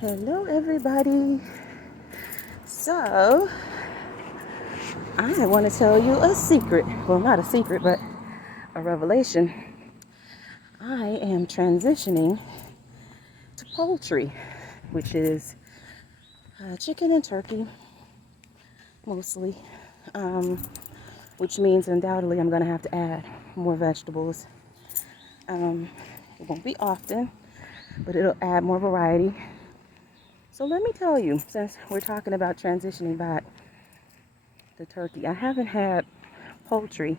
Hello everybody. So I want to tell you a secret. Well, not a secret, but a revelation. I am transitioning to poultry, which is chicken and turkey mostly, which means undoubtedly I'm going to have to add more vegetables. It won't be often, but it'll add more variety. So let me tell you, since we're talking about transitioning back to turkey, I haven't had poultry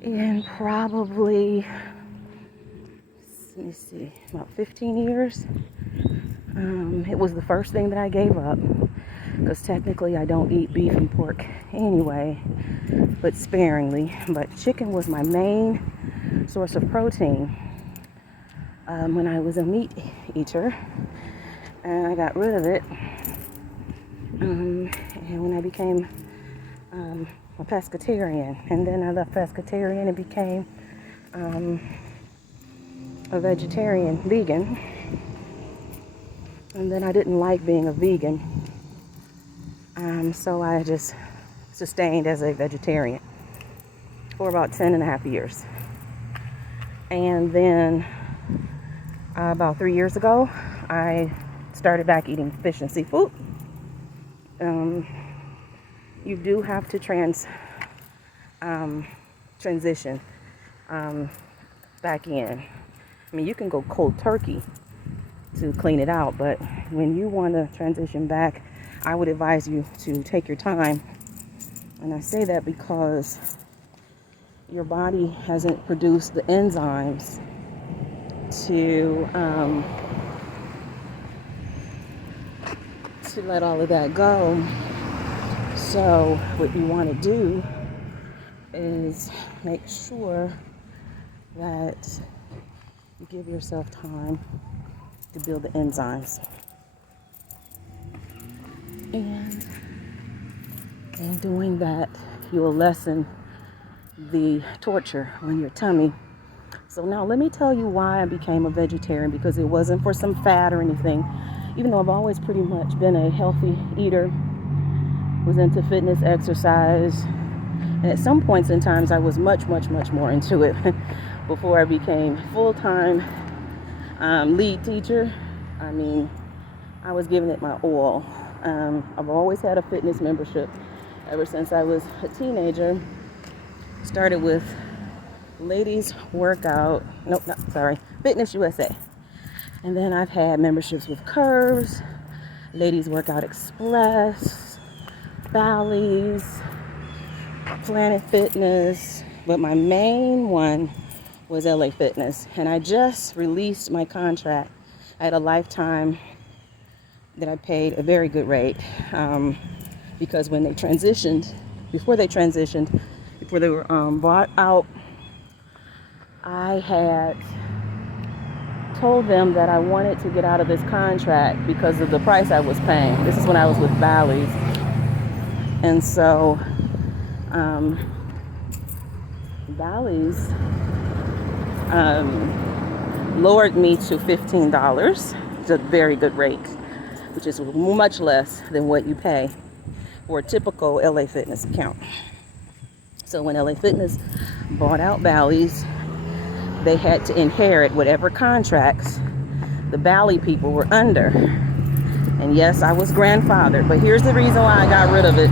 in probably, let me see, about 15 years. It was the first thing that I gave up because technically I don't eat beef and pork anyway, but sparingly. But chicken was my main source of protein when I was a meat eater. And I got rid of it. And when I became a pescatarian, and then I left pescatarian and became a vegetarian, vegan. And then I didn't like being a vegan. So I just sustained as a vegetarian for about 10 and a half years. And then about 3 years ago, I started back eating fish and seafood. You do have to transition back in. I mean, you can go cold turkey to clean it out, but when you want to transition back, I would advise you to take your time. And I say that because your body hasn't produced the enzymes to let all of that go. So what you want to do is make sure that you give yourself time to build the enzymes. And in doing that, you'll lessen the torture on your tummy. So now let me tell you why I became a vegetarian, because it wasn't for some fad or anything. Even though I've always pretty much been a healthy eater, was into fitness, exercise, and at some points in times I was much more into it before I became full-time lead teacher. I mean, I was giving it my all. I've always had a fitness membership ever since I was a teenager. Started with Ladies Workout, Fitness USA. And then I've had memberships with Curves, Ladies Workout Express, Bally's, Planet Fitness, but my main one was LA Fitness. And I just released my contract. I had a lifetime that I paid a very good rate because when they transitioned, before they were bought out, I had told them that I wanted to get out of this contract because of the price I was paying. This is when I was with Bally's. And so Bally's lowered me to $15. It's a very good rate, which is much less than what you pay for a typical LA Fitness account. So when LA Fitness bought out Bally's, they had to inherit whatever contracts the Bally people were under. And yes, I was grandfathered, but here's the reason why I got rid of it.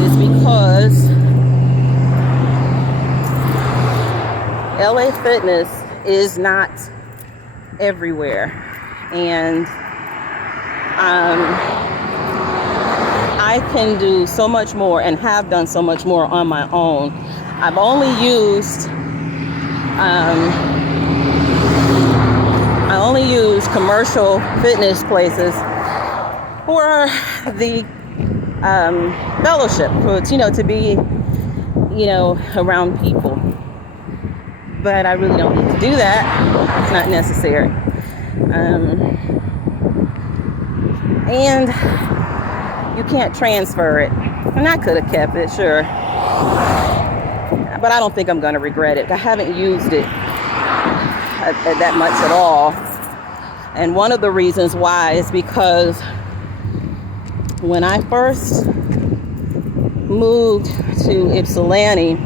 Is because LA Fitness is not everywhere. And I can do so much more and have done so much more on my own. I've only used commercial fitness places for the fellowship, to be, around people. But I really don't need to do that. It's not necessary. And you can't transfer it. And I could have kept it, sure. But I don't think I'm going to regret it. I haven't used it that much at all. And one of the reasons why is because when I first moved to Ypsilanti,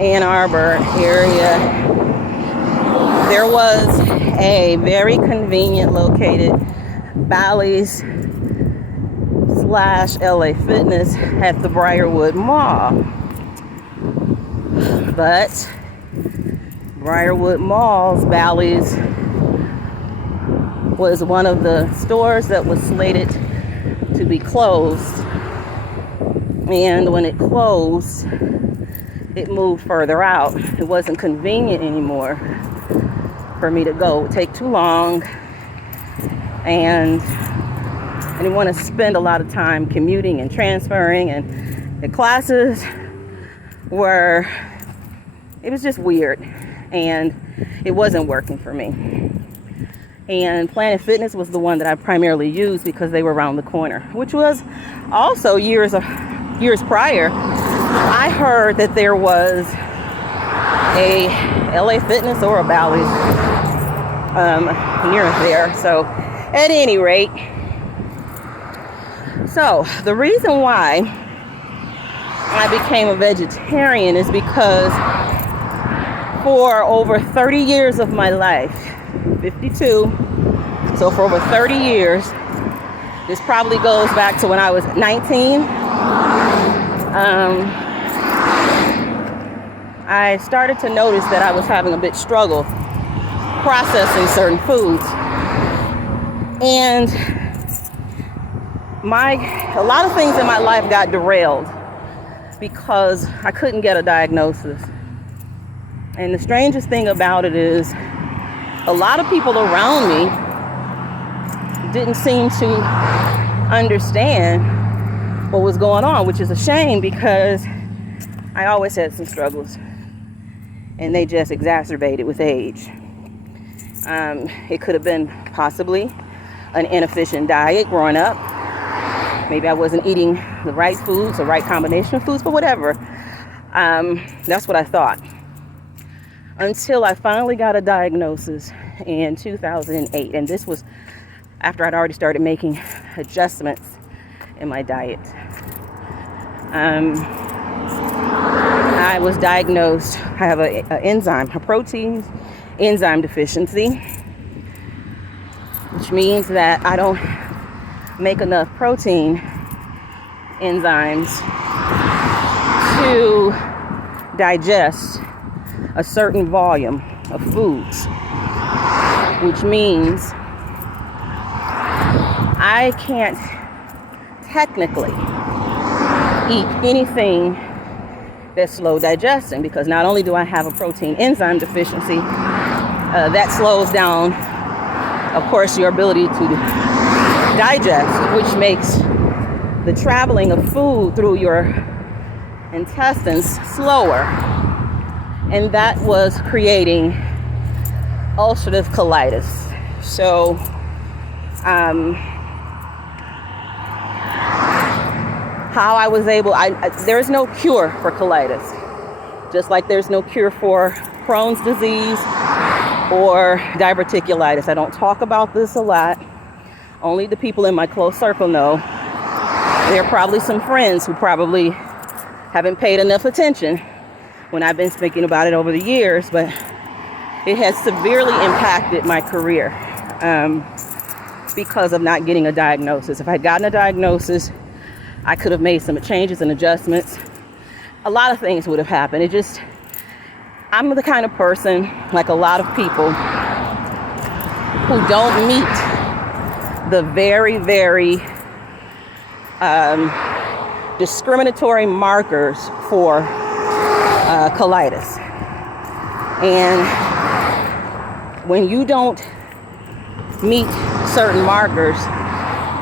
Ann Arbor area, there was a very convenient located Bally's / LA Fitness at the Briarwood Mall. But Briarwood Mall's Bally's was one of the stores that was slated to be closed. And when it closed, it moved further out. It wasn't convenient anymore for me to go. It would take too long, and I didn't want to spend a lot of time commuting and transferring, and the classes were, it was just weird, and it wasn't working for me. And Planet Fitness was the one that I primarily used because they were around the corner, which was also years prior. I heard that there was a LA Fitness or a Bally's near there. So at any rate, so the reason why I became a vegetarian is because for over 30 years of my life, 52, so for over 30 years, this probably goes back to when I was 19, I started to notice that I was having a bit struggle processing certain foods. And a lot of things in my life got derailed because I couldn't get a diagnosis. And the strangest thing about it is a lot of people around me didn't seem to understand what was going on, which is a shame because I always had some struggles and they just exacerbated with age. It could have been possibly an inefficient diet growing up. Maybe I wasn't eating the right foods, the right combination of foods, but whatever. That's what I thought. Until I finally got a diagnosis in 2008. And this was after I'd already started making adjustments in my diet. I was diagnosed, I have a protein enzyme deficiency, which means that I don't make enough protein enzymes to digest a certain volume of foods, which means I can't technically eat anything that's slow digesting, because not only do I have a protein enzyme deficiency, that slows down, of course, your ability to digest, which makes the traveling of food through your intestines slower. And that was creating ulcerative colitis. So, how I was able, there is no cure for colitis. Just like there's no cure for Crohn's disease or diverticulitis. I don't talk about this a lot. Only the people in my close circle know. There are probably some friends who probably haven't paid enough attention when I've been speaking about it over the years, but it has severely impacted my career because of not getting a diagnosis. If I had gotten a diagnosis, I could have made some changes and adjustments. A lot of things would have happened. I'm the kind of person, like a lot of people, who don't meet the very, very discriminatory markers for colitis. And when you don't meet certain markers,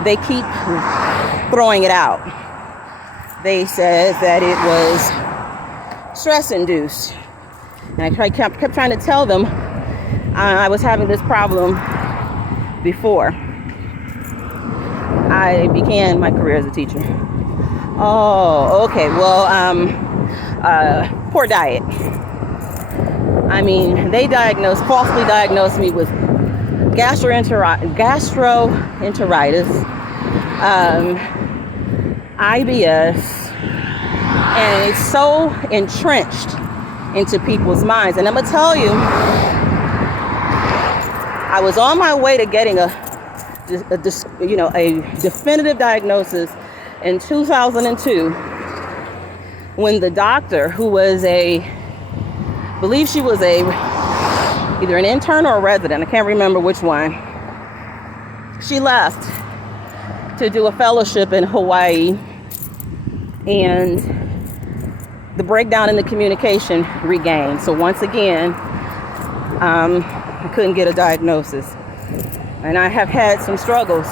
they keep throwing it out. They said that it was stress-induced. And I kept trying to tell them I was having this problem before I began my career as a teacher. Oh, okay. Well, poor diet. I mean, they falsely diagnosed me with gastroenteritis, IBS, and it's so entrenched into people's minds. And I'm gonna tell you, I was on my way to getting a definitive diagnosis in 2002 when the doctor, who was I believe she was either an intern or a resident, I can't remember which one, she left to do a fellowship in Hawaii, and the breakdown in the communication regained. So once again, I couldn't get a diagnosis. And I have had some struggles.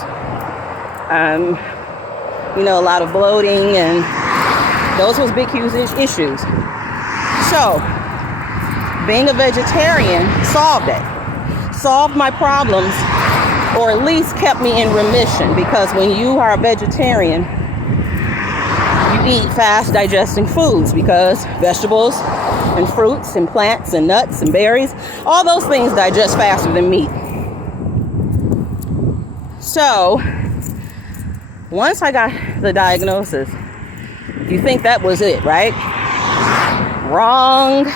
A lot of bloating, and those was big, huge issues. So being a vegetarian solved it. Solved my problems, or at least kept me in remission, because when you are a vegetarian, you eat fast digesting foods, because vegetables and fruits and plants and nuts and berries, all those things digest faster than meat. So once I got the diagnosis, you think that was it, right? Wrong.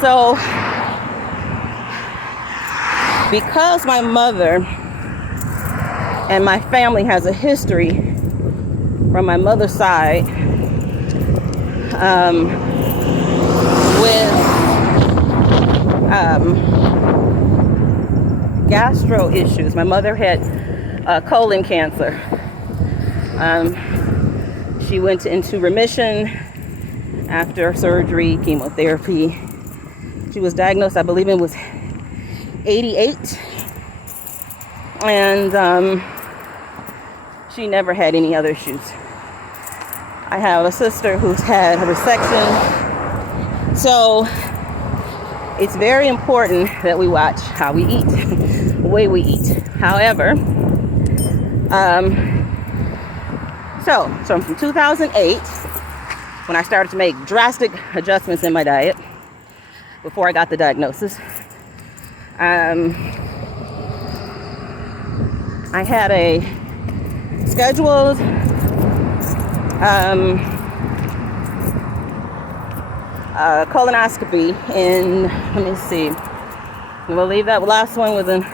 So because my mother and my family has a history from my mother's side with gastro issues. My mother had colon cancer. She went into remission after surgery, chemotherapy. She was diagnosed, I believe it was 88. And she never had any other issues. I have a sister who's had a resection. So it's very important that we watch how we eat, the way we eat. However, so from 2008, when I started to make drastic adjustments in my diet before I got the diagnosis, I had a scheduled colonoscopy in, let me see, I believe that last one was in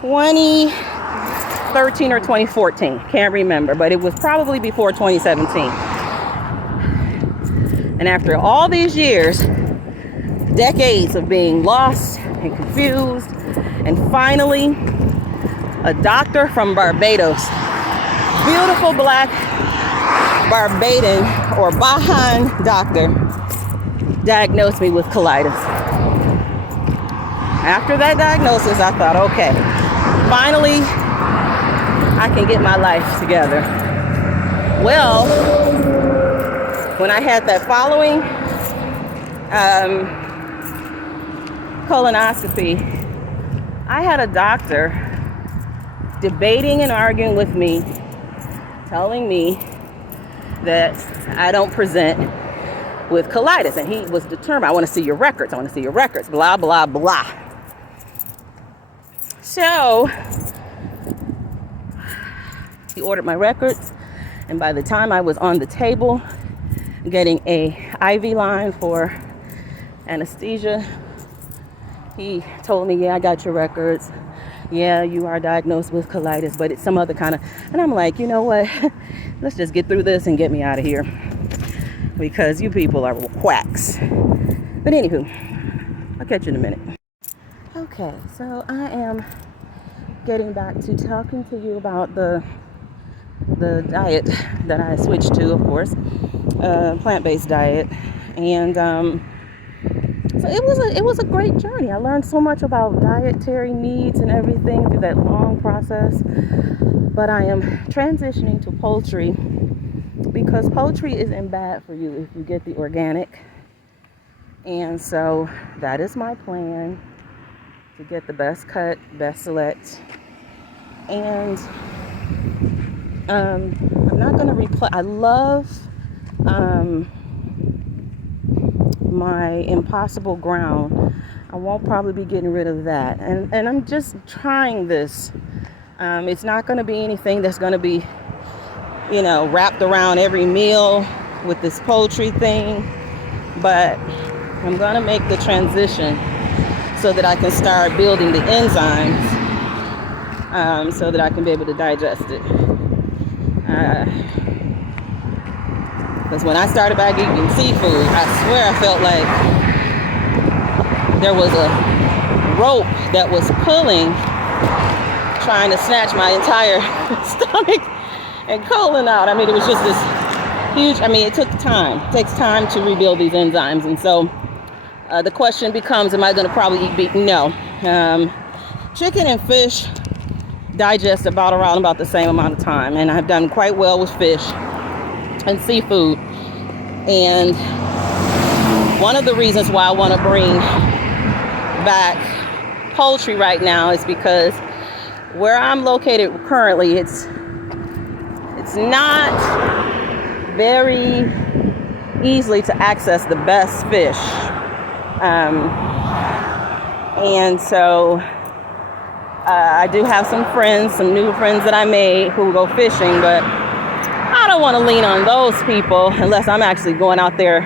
2013 or 2014, can't remember, but it was probably before 2017. And after all these years, decades of being lost and confused, and finally a doctor from Barbados, beautiful black Barbadian or Bajan doctor, diagnosed me with colitis. After that diagnosis, I thought, okay, finally I can get my life together. Well, when I had that following colonoscopy, I had a doctor debating and arguing with me, telling me that I don't present with colitis, and he was determined, I want to see your records, blah, blah, blah. So he ordered my records, and by the time I was on the table getting a IV line for anesthesia, he told me, yeah, I got your records. Yeah, you are diagnosed with colitis, but it's some other kind of, and I'm like, you know what? Let's just get through this and get me out of here, because you people are quacks. But anywho, I'll catch you in a minute. Okay, so I am getting back to talking to you about the diet that I switched to, of course, plant-based diet, and so it was a great journey. I learned so much about dietary needs and everything through that long process. But I am transitioning to poultry because poultry isn't bad for you if you get the organic. And so that is my plan, to get the best cut, best select. And I'm not going to replace. I love my Impossible Ground. I won't probably be getting rid of that. And I'm just trying this. It's not going to be anything that's going to be, wrapped around every meal with this poultry thing. But I'm going to make the transition so that I can start building the enzymes so that I can be able to digest it. Because when I started back eating seafood, I swear I felt like there was a rope that was pulling, trying to snatch my entire stomach and colon out. I mean, it was just this huge, it took time. It takes time to rebuild these enzymes. And so the question becomes, am I going to probably eat beef? No. Chicken and fish digest around about the same amount of time. And I've done quite well with fish and seafood. And one of the reasons why I want to bring back poultry right now is because where I'm located currently, it's not very easily to access the best fish. And so I do have some new friends that I made who go fishing, but I don't want to lean on those people unless I'm actually going out there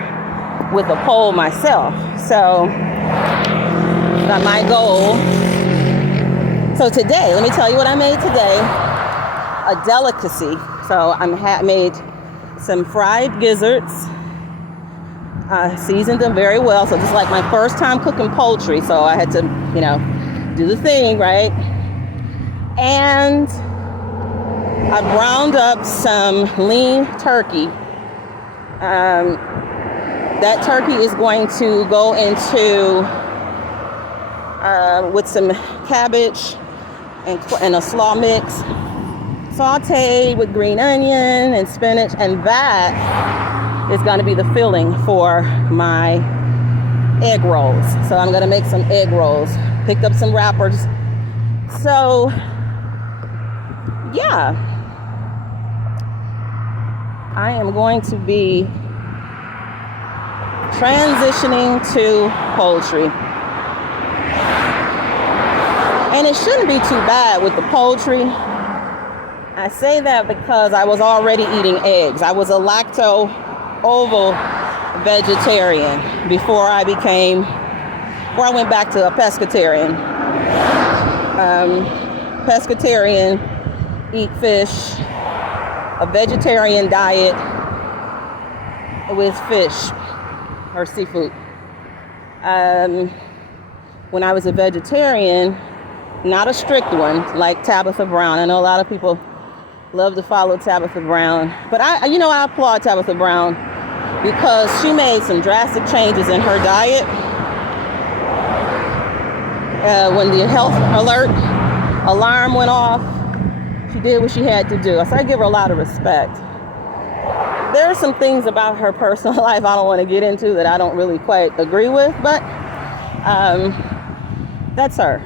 with a pole myself. So that's my goal. So today, let me tell you what I made today. A delicacy. So I made some fried gizzards. Seasoned them very well. So this is like my first time cooking poultry. So I had to, do the thing, right? And I browned up some lean turkey. That turkey is going to go into with some cabbage and a slaw mix, sauteed with green onion and spinach, and that is going to be the filling for my egg rolls. So I'm going to make some egg rolls. Picked up some wrappers. So yeah, I am going to be transitioning to poultry. And it shouldn't be too bad with the poultry. I say that because I was already eating eggs. I was a lacto-ovo vegetarian before I went back to a pescatarian. Pescatarian, eat fish, a vegetarian diet with fish or seafood. When I was a vegetarian, not a strict one like Tabitha Brown. I know a lot of people love to follow Tabitha Brown, but I applaud Tabitha Brown because she made some drastic changes in her diet. When the health alarm went off, she did what she had to do. So I give her a lot of respect. There are some things about her personal life I don't want to get into that I don't really quite agree with, but that's her.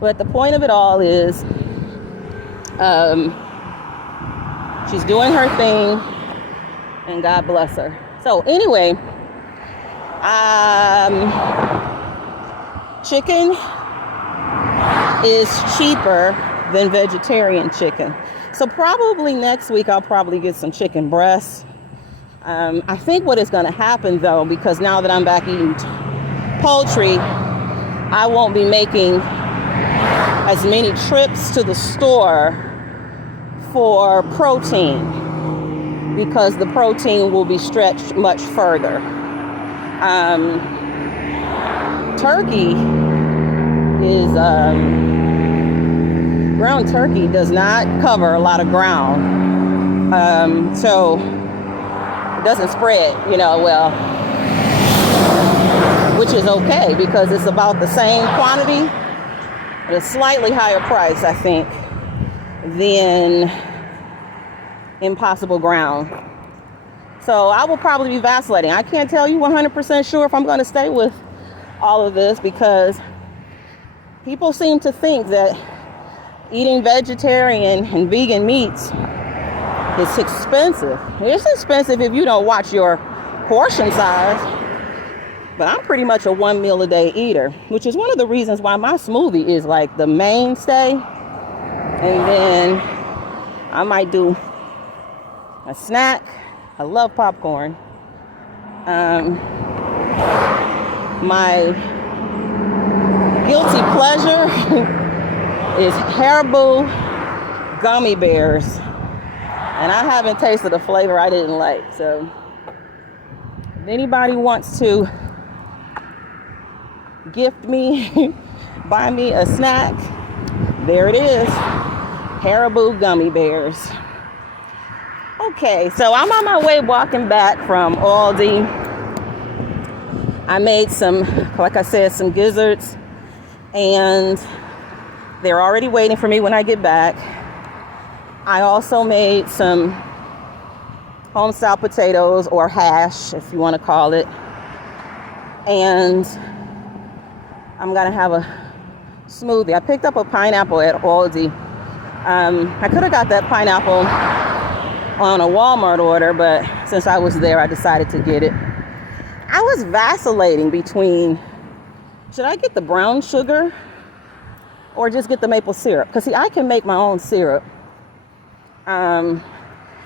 But the point of it all is she's doing her thing, and God bless her. So anyway, chicken is cheaper than vegetarian chicken. So probably next week I'll probably get some chicken breasts. I think what is going to happen though, because now that I'm back eating poultry, I won't be making as many trips to the store for protein because the protein will be stretched much further. Turkey is ground turkey does not cover a lot of ground, so it doesn't spread, well, which is okay because it's about the same quantity at a slightly higher price, I think, than Impossible Ground. So I will probably be vacillating. I can't tell you 100% sure if I'm going to stay with all of this because people seem to think that eating vegetarian and vegan meats is expensive. It's expensive if you don't watch your portion size. But I'm pretty much a 1 meal a day eater, which is one of the reasons why my smoothie is like the mainstay. And then I might do a snack. I love popcorn. My guilty pleasure is Haribo gummy bears. And I haven't tasted the flavor I didn't like. So if anybody wants to gift me, buy me a snack, there it is. Haribo gummy bears. Okay, so I'm on my way walking back from Aldi. I made some, like I said, some gizzards, and they're already waiting for me when I get back. I also made some home-style potatoes, or hash, if you want to call it. And I'm gonna have a smoothie. I picked up a pineapple at Aldi. I could have got that pineapple on a Walmart order, but since I was there, I decided to get it. I was vacillating between, should I get the brown sugar or just get the maple syrup? Because see, I can make my own syrup. And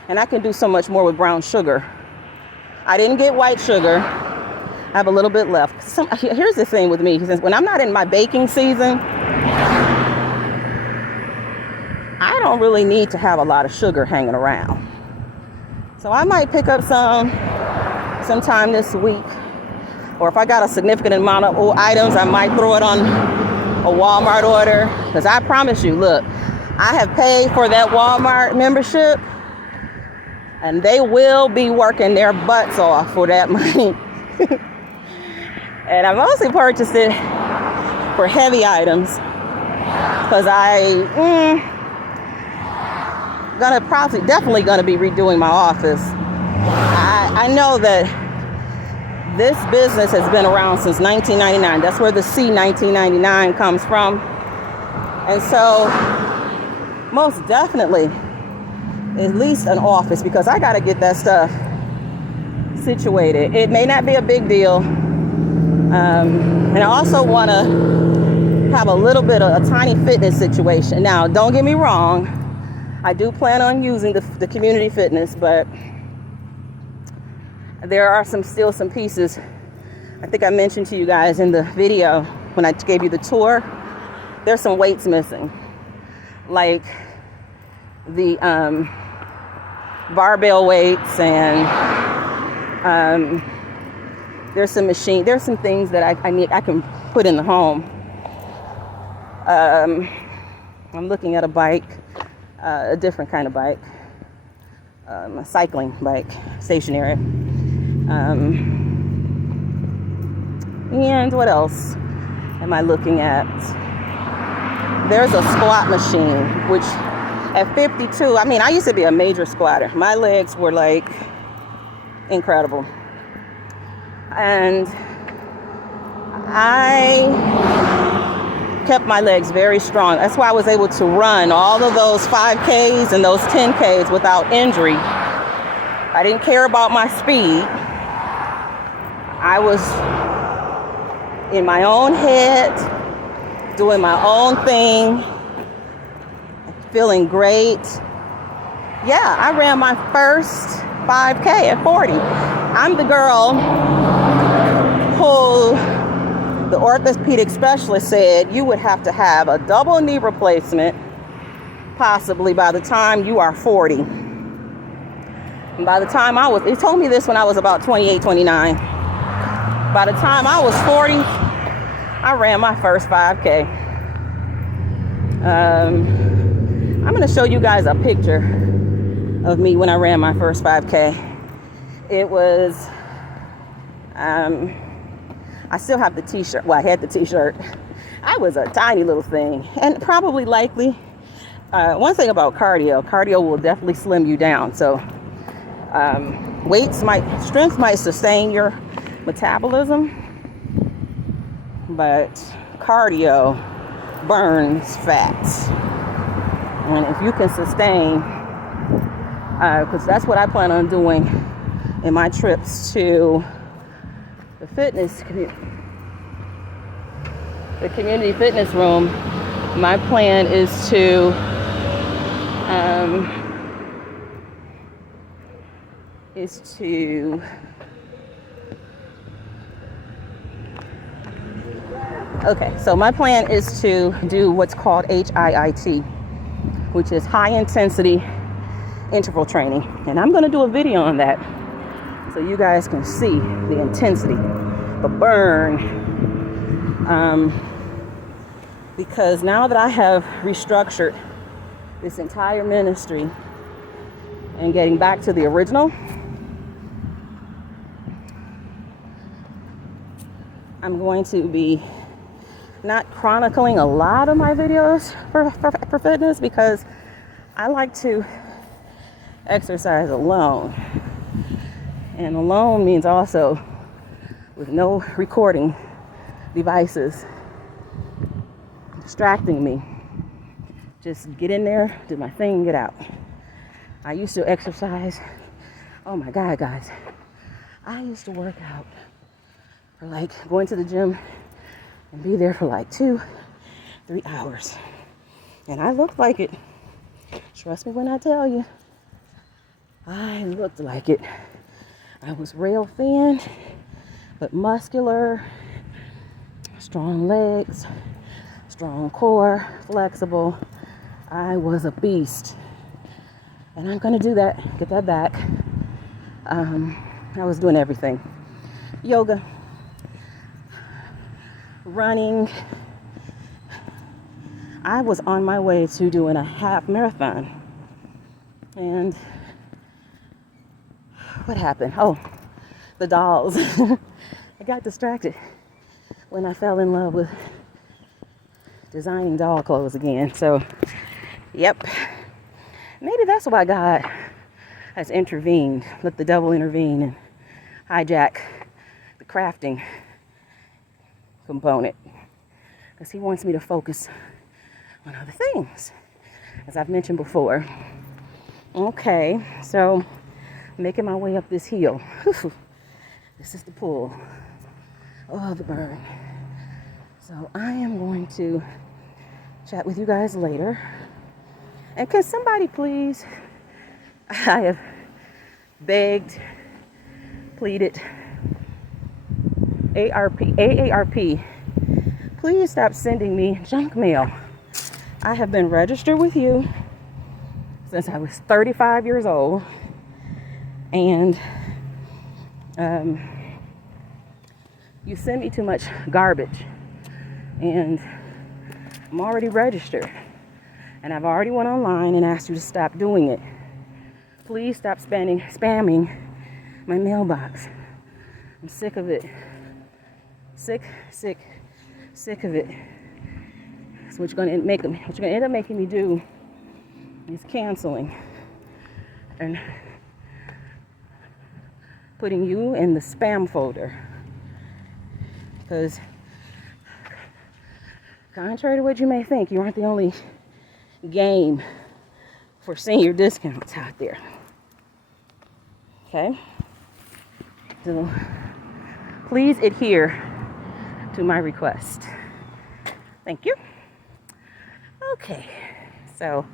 I can do so much more with brown sugar. I didn't get white sugar. I have a little bit left. Here's the thing with me, since when I'm not in my baking season, I don't really need to have a lot of sugar hanging around. So I might pick up sometime this week. Or if I got a significant amount of items, I might throw it on a Walmart order. Because I promise you, look, I have paid for that Walmart membership, and they will be working their butts off for that money. And I mostly purchased it for heavy items because definitely gonna be redoing my office. I know that this business has been around since 1999. That's where the C 1999 comes from. And so most definitely at least an office, because I gotta get that stuff situated. It may not be a big deal. And I also want to have a little bit of a tiny fitness situation. Now, don't get me wrong. I do plan on using the community fitness, but there are still some pieces. I think I mentioned to you guys in the video when I gave you the tour, there's some weights missing. Like the barbell weights, and there's some things that I can put in the home. I'm looking at a bike, a different kind of bike, a cycling bike, stationary. And what else am I looking at? There's a squat machine, which at 52, I used to be a major squatter. My legs were like incredible. And I kept my legs very strong. That's why I was able to run all of those 5Ks and those 10Ks without injury. I didn't care about my speed. I was in my own head, doing my own thing, feeling great. Yeah, I ran my first 5K at 40. I'm the girl who the orthopedic specialist said you would have to have a double knee replacement possibly by the time you are 40. And by the time he told me this when I was about 28, 29. By the time I was 40, I ran my first 5K. I'm going to show you guys a picture of me when I ran my first 5K. It was, I still have the t-shirt. Well, I had the t-shirt. I was a tiny little thing, and probably likely, one thing about cardio will definitely slim you down. So strength might sustain your metabolism, but cardio burns fats. And if you can sustain, because that's what I plan on doing in my trips to the the community fitness room, my plan is to my plan is to do what's called HIIT, which is high intensity interval training. And I'm going to do a video on that so you guys can see the intensity, the burn. Because now that I have restructured this entire ministry and getting back to the original, I'm going to be not chronicling a lot of my videos for fitness, because I like to exercise alone. And alone means also with no recording devices distracting me. Just get in there, do my thing, get out. I used to exercise. Oh my God, guys. I used to work out for like going to the gym and be there for like 2-3 hours. And I looked like it. Trust me when I tell you, I looked like it. I was real thin, but muscular, strong legs, strong core, flexible. I was a beast. And I'm gonna do that, get that back. I was doing everything. Yoga, running. I was on my way to doing a half marathon. And what happened? Oh, the dolls. I got distracted when I fell in love with designing doll clothes again. So, yep. Maybe that's why God has intervened. Let the devil intervene and hijack the crafting component, because he wants me to focus on other things, as I've mentioned before. Okay, so making my way up this hill. This is the pull. Oh, the burn. So I am going to chat with you guys later. And can somebody please, I have begged, pleaded, AARP, please stop sending me junk mail. I have been registered with you since I was 35 years old. And you send me too much garbage. And I'm already registered. And I've already went online and asked you to stop doing it. Please stop spamming my mailbox. I'm sick of it. Sick of it. So what you're gonna end up making me do is canceling and putting you in the spam folder. Because contrary to what you may think, you aren't the only game for senior discounts out there. Okay? So please adhere to my request. Thank you. Okay, so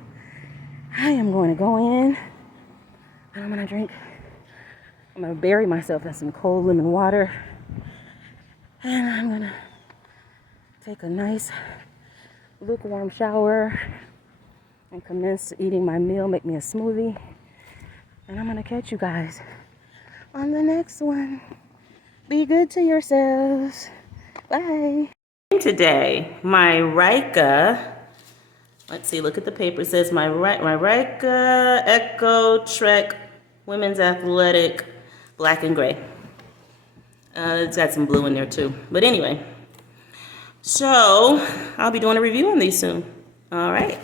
I am going to go in and I'm going to bury myself in some cold lemon water, and I'm going to take a nice lukewarm shower and commence eating my meal, make me a smoothie, and I'm going to catch you guys on the next one. Be good to yourselves. Bye. Today, my Rika, let's see, look at the paper. It says my Rika Echo Trek Women's Athletic Black and Gray. It's got some blue in there too. But anyway, so I'll be doing a review on these soon. All right.